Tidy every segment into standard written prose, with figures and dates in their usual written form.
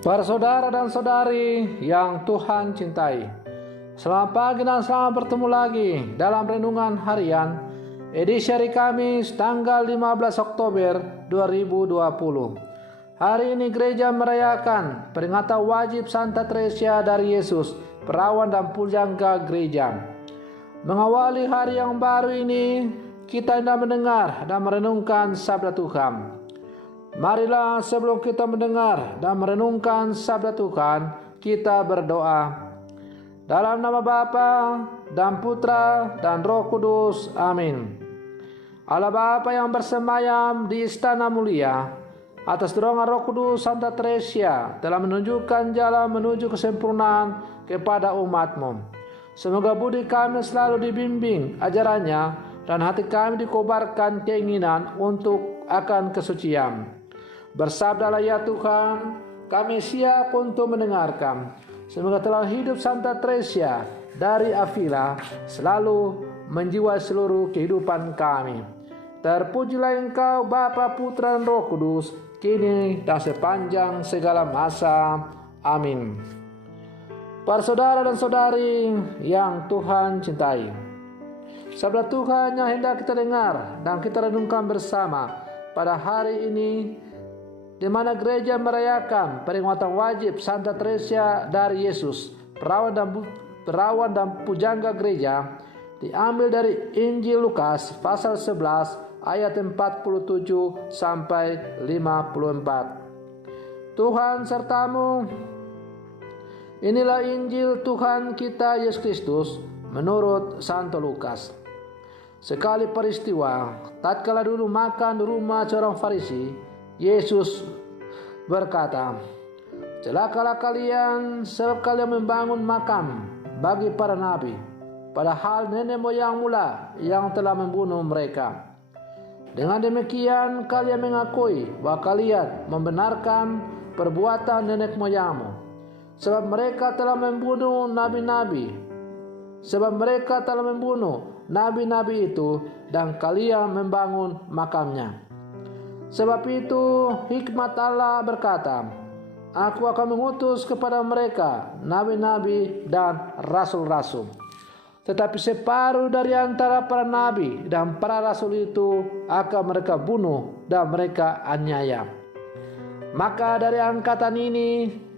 Para saudara dan saudari yang Tuhan cintai, selamat pagi dan selamat bertemu lagi dalam renungan harian edisi hari Kamis tanggal 15 Oktober 2020. Hari ini gereja merayakan peringatan wajib Santa Teresia dari Yesus, perawan dan pujangga gereja. Mengawali hari yang baru ini, kita hendak mendengar dan merenungkan sabda Tuhan. Marilah sebelum kita mendengar dan merenungkan sabda Tuhan, kita berdoa. Dalam nama Bapa dan Putra dan Roh Kudus, amin. Allah Bapa yang bersemayam di istana mulia, atas dorongan Roh Kudus, Santa Teresia telah menunjukkan jalan menuju kesempurnaan kepada umat-Mu. Semoga budi kami selalu dibimbing ajarannya dan hati kami dikobarkan keinginan untuk akan kesucian. Bersabdalah ya Tuhan, kami siap untuk mendengarkan. Semoga telah hidup Santa Teresia dari Avila selalu menjiwai seluruh kehidupan kami. Terpujilah Engkau Bapa, Putra dan Roh Kudus, kini dan sepanjang segala masa. Amin. Para saudara dan saudari yang Tuhan cintai, sabda Tuhan yang hendak kita dengar dan kita renungkan bersama pada hari ini, di mana gereja merayakan peringatan wajib Santa Teresia dari Yesus, perawan dan pujangga gereja, diambil dari Injil Lukas pasal 11 ayat 47 sampai 54. Tuhan sertamu. Inilah Injil Tuhan kita Yesus Kristus menurut Santo Lukas. Sekali peristiwa, tatkala dulu makan di rumah seorang Farisi, Yesus berkata, "Celakalah kalian sebab kalian membangun makam bagi para nabi, padahal nenek moyang mula yang telah membunuh mereka. Dengan demikian kalian mengakui bahwa kalian membenarkan perbuatan nenek moyangmu, sebab mereka telah membunuh nabi-nabi. Sebab mereka telah membunuh nabi-nabi itu dan kalian membangun makamnya. Sebab itu hikmat Allah berkata, Aku akan mengutus kepada mereka nabi-nabi dan rasul-rasul. Tetapi separuh dari antara para nabi dan para rasul itu akan mereka bunuh dan mereka aniaya. Maka dari angkatan ini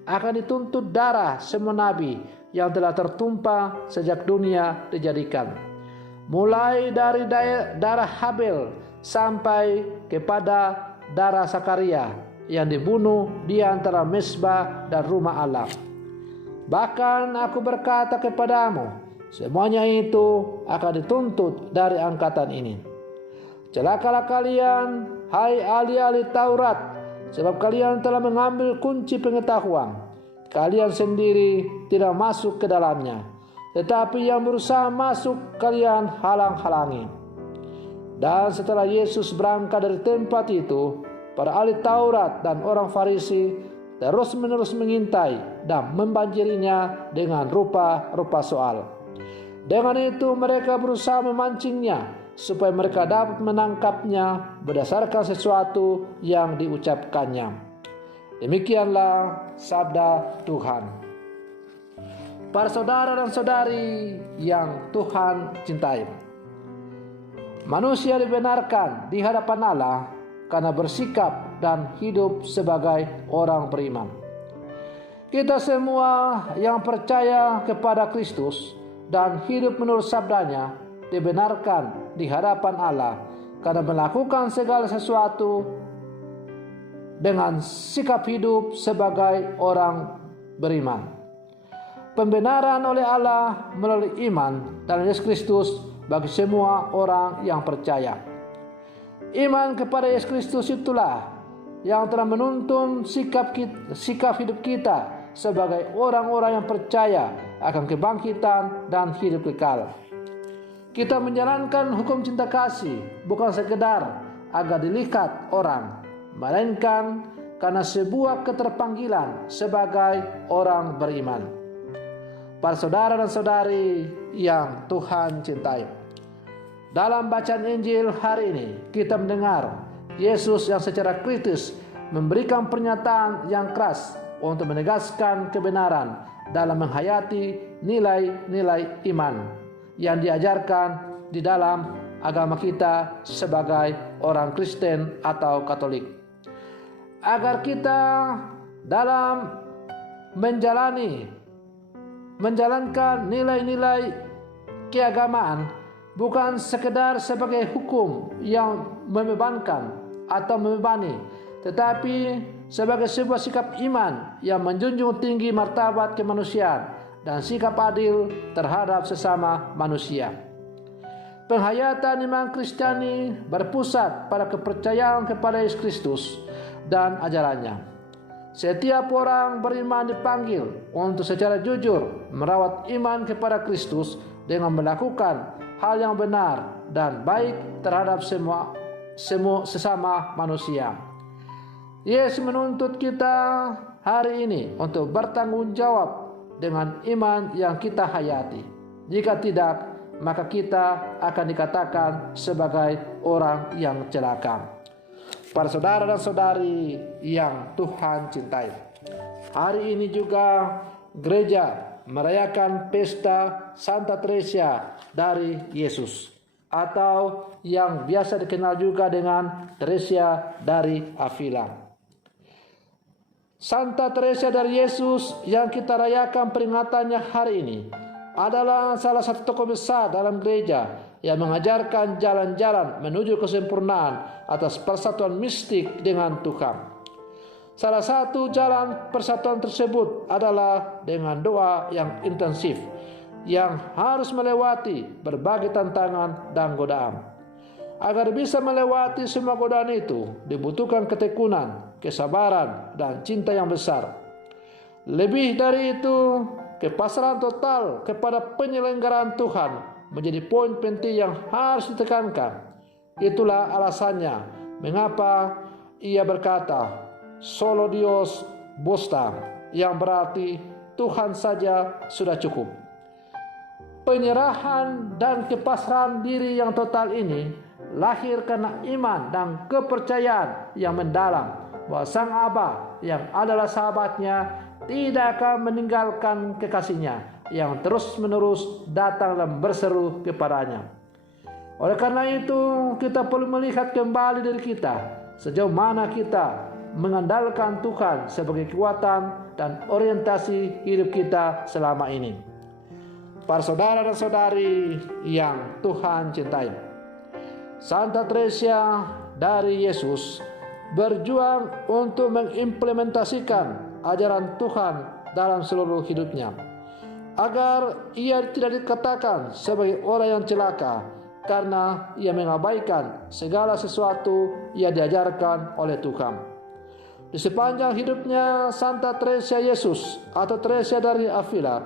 akan dituntut darah semua nabi yang telah tertumpah sejak dunia dijadikan. Mulai dari darah Habel sampai kepada darah Sakaria yang dibunuh di antara mezbah dan rumah Allah. Bahkan aku berkata kepadamu, semuanya itu akan dituntut dari angkatan ini. Celakalah kalian, hai ahli-ahli Taurat, sebab kalian telah mengambil kunci pengetahuan. Kalian sendiri tidak masuk ke dalamnya, tetapi yang berusaha masuk kalian halang-halangi. Dan setelah Yesus berangkat dari tempat itu, para ahli Taurat dan orang Farisi terus-menerus mengintai dan membanjirinya dengan rupa-rupa soal. Dengan itu mereka berusaha memancingnya supaya mereka dapat menangkapnya berdasarkan sesuatu yang diucapkannya. Demikianlah sabda Tuhan. Para saudara dan saudari yang Tuhan cintai, manusia dibenarkan di hadapan Allah karena bersikap dan hidup sebagai orang beriman. Kita semua yang percaya kepada Kristus dan hidup menurut sabdanya dibenarkan di hadapan Allah karena melakukan segala sesuatu dengan sikap hidup sebagai orang beriman. Pembenaran oleh Allah melalui iman dalam Yesus Kristus bagi semua orang yang percaya. Iman kepada Yesus Kristus itulah yang telah menuntun sikap hidup kita sebagai orang-orang yang percaya akan kebangkitan dan hidup kekal. Kita menjalankan hukum cinta kasih bukan sekedar agar dilihat orang, melainkan karena sebuah keterpanggilan sebagai orang beriman. Para saudara dan saudari yang Tuhan cintai, dalam bacaan Injil hari ini kita mendengar Yesus yang secara kritis memberikan pernyataan yang keras untuk menegaskan kebenaran dalam menghayati nilai-nilai iman yang diajarkan di dalam agama kita sebagai orang Kristen atau Katolik. Agar kita dalam menjalankan nilai-nilai keagamaan bukan sekedar sebagai hukum yang membebankan atau membebani, tetapi sebagai sebuah sikap iman yang menjunjung tinggi martabat kemanusiaan dan sikap adil terhadap sesama manusia. Penghayatan iman Kristiani berpusat pada kepercayaan kepada Yesus Kristus dan ajarannya. Setiap orang beriman dipanggil untuk secara jujur merawat iman kepada Kristus dengan melakukan hal yang benar dan baik terhadap semua sesama manusia. Yesus menuntut kita hari ini untuk bertanggung jawab dengan iman yang kita hayati. Jika tidak, maka kita akan dikatakan sebagai orang yang celaka. Para saudara dan saudari yang Tuhan cintai, hari ini juga gereja merayakan pesta Santa Teresia dari Yesus, atau yang biasa dikenal juga dengan Teresia dari Avila. Santa Teresia dari Yesus yang kita rayakan peringatannya hari ini adalah salah satu tokoh besar dalam gereja yang mengajarkan jalan-jalan menuju kesempurnaan atas persatuan mistik dengan Tuhan. Salah satu jalan persatuan tersebut adalah dengan doa yang intensif yang harus melewati berbagai tantangan dan godaan. Agar bisa melewati semua godaan itu dibutuhkan ketekunan, kesabaran, dan cinta yang besar. Lebih dari itu, kepasrahan total kepada penyelenggaraan Tuhan menjadi poin penting yang harus ditekankan. Itulah alasannya mengapa ia berkata, "Solo Dios basta," yang berarti Tuhan saja sudah cukup. Penyerahan dan kepasrahan diri yang total ini lahir karena iman dan kepercayaan yang mendalam bahwa Sang Aba yang adalah sahabatnya tidak akan meninggalkan kekasihnya yang terus-menerus datang dan berseru kepadanya. Oleh karena itu, kita perlu melihat kembali diri kita, sejauh mana kita mengandalkan Tuhan sebagai kekuatan dan orientasi hidup kita selama ini. Para saudara dan saudari yang Tuhan cintai, Santa Teresia dari Yesus berjuang untuk mengimplementasikan ajaran Tuhan dalam seluruh hidupnya, agar ia tidak dikatakan sebagai orang yang celaka karena ia mengabaikan segala sesuatu yang diajarkan oleh Tuhan. Di sepanjang hidupnya, Santa Teresia Yesus atau Teresia dari Avila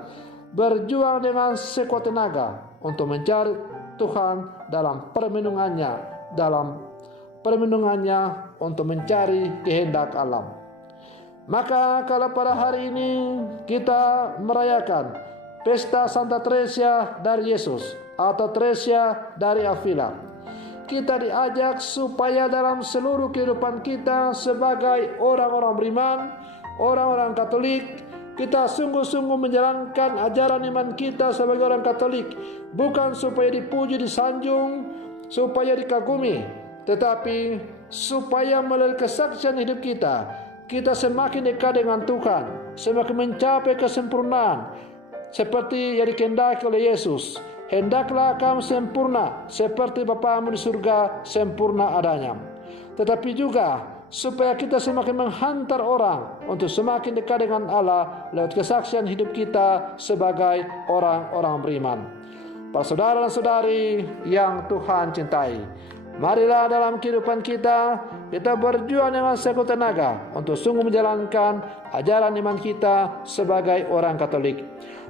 berjuang dengan sekuat tenaga untuk mencari Tuhan dalam permenungannya untuk mencari kehendak Allah. Maka kalau pada hari ini kita merayakan pesta Santa Teresia dari Yesus atau Teresia dari Avila, kita diajak supaya dalam seluruh kehidupan kita sebagai orang-orang beriman, orang-orang Katolik, kita sungguh-sungguh menjalankan ajaran iman kita sebagai orang Katolik, bukan supaya dipuji, disanjung, supaya dikagumi, tetapi supaya melalui kesaksian hidup kita semakin dekat dengan Tuhan, semakin mencapai kesempurnaan seperti yang dikehendaki oleh Yesus. Hendaklah kamu sempurna seperti Bapamu di surga sempurna adanya. Tetapi juga supaya kita semakin menghantar orang untuk semakin dekat dengan Allah lewat kesaksian hidup kita sebagai orang-orang beriman. Para saudara dan saudari yang Tuhan cintai, marilah dalam kehidupan kita berjuang dengan sekuat tenaga untuk sungguh menjalankan ajaran iman kita sebagai orang Katolik.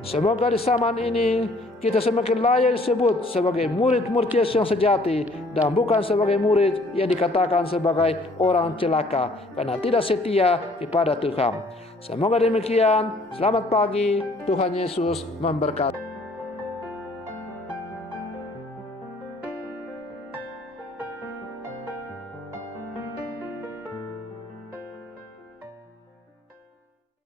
Semoga di zaman ini kita semakin layak disebut sebagai murid-murid Yesus yang sejati dan bukan sebagai murid yang dikatakan sebagai orang celaka karena tidak setia kepada Tuhan. Semoga demikian. Selamat pagi. Tuhan Yesus memberkati.